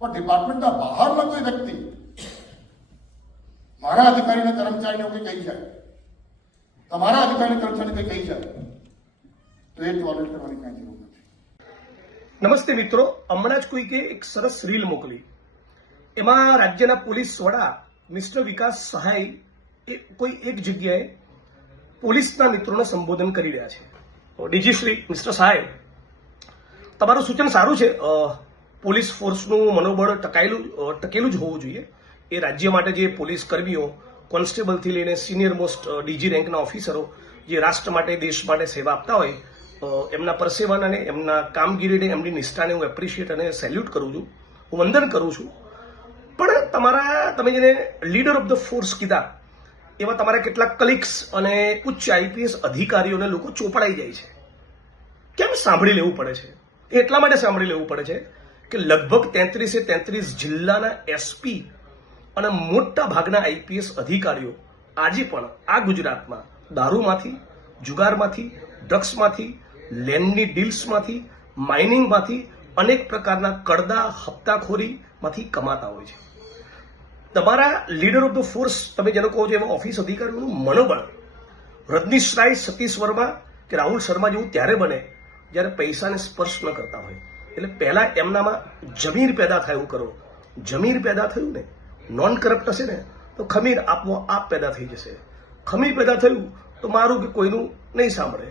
પણ ડિપાર્ટમેન્ટના બહારના કોઈ વ્યક્તિ મારા અધિકારીને કર્મચારીને કંઈ કહી જાય તમારા અધિકારીને કર્મચારીને કંઈ કહી જાય તો એ ટોલરેટ કરવાની કાંઈ જરૂર નથી. નમસ્તે મિત્રો, હમણાં જ કોઈકે એક સરસ રીલ મોકલી. એમાં રાજ્યના પોલીસ વડા મિસ્ટર વિકાસ સહાય એ કોઈ એક જગ્યાએ પોલીસના મિત્રોને સંબોધન કરી રહ્યા છે. ડીજી શ્રી, મિસ્ટર સહાય, તમારું સૂચન સારું છે? પોલીસ ફોર્સનું મનોબળ ટકાયેલું ટકેલું જ હોવું જોઈએ. એ રાજ્ય માટે જે પોલીસ કર્મીઓ, કોન્સ્ટેબલથી લઈને સિનિયર મોસ્ટ ડીજી રેન્કના ઓફિસરો જે રાષ્ટ્ર માટે, દેશ માટે સેવા આપતા હોય એમના પરસેવાને એમના કામગીરીને, એમની નિષ્ઠાને હું એપ્રિશિએટ અને સેલ્યુટ કરું છું. હું વંદન કરું છું. પણ તમારા, તમે જેને લીડર ઓફ ધ ફોર્સ કીધા, એવા તમારા કેટલાક કલિક્સ અને ઉચ્ચ આઈપીએસ અધિકારીઓને લોકો ચોપડાઈ જાય છે. કેમ સાંભળી લેવું પડે છે? એટલા માટે સાંભળી લેવું પડે છે કે લગભગ તેત્રીસે તેત્રીસ જિલ્લાના એસપી અને મોટા ભાગના આઈપીએસ અધિકારીઓ આજે પણ આ ગુજરાતમાં દારૂમાંથી, જુગારમાંથી, ડ્રગ્સમાંથી લેન્ડની ડીલ્સમાંથી, માઇનિંગમાંથી અનેક પ્રકારના કડદા હપ્તાખોરીમાંથી કમાતા હોય છે. તમારા લીડર ઓફ ધ ફોર્સ તમે જેને કહો છો એવા ઓફિસ અધિકારીઓનું મનોબળ રજનીશ રાય સતીશ વર્મા કે રાહુલ શર્મા જેવું ત્યારે બને જ્યારે પૈસાને સ્પર્શ ન કરતા હોય. એટલે પહેલા એમનામાં જમીર પેદા થાય કરો. જમીર પેદા થયું ને નોન કરપ્ટ હશે ને, તો ખમીર આપવો આપ પેદા થઈ જશે. ખમીર પેદા થયું તો મારું કે કોઈનું નહીં સાંભળે.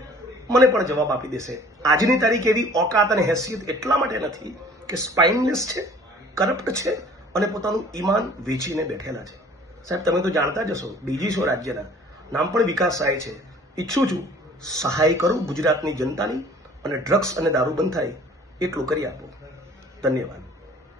મને પણ જવાબ આપી દેશે. આજની તારીખ એવી ઓકાત અને હેસિયત એટલા માટે નથી કે સ્પાઇનલેસ છે કરપ્ટ છે અને પોતાનું ઈમાન વેચીને બેઠેલા છે. સાહેબ, તમે તો જાણતા જ હશો, ડીજી છો રાજ્યના. નામ પણ વિકાસ સહાય છે. ઈચ્છું છું, સહાય કરું ગુજરાતની જનતાની અને ડ્રગ્સ અને દારૂ બંધ થાય. એટલું કરી આપો. ધન્યવાદ.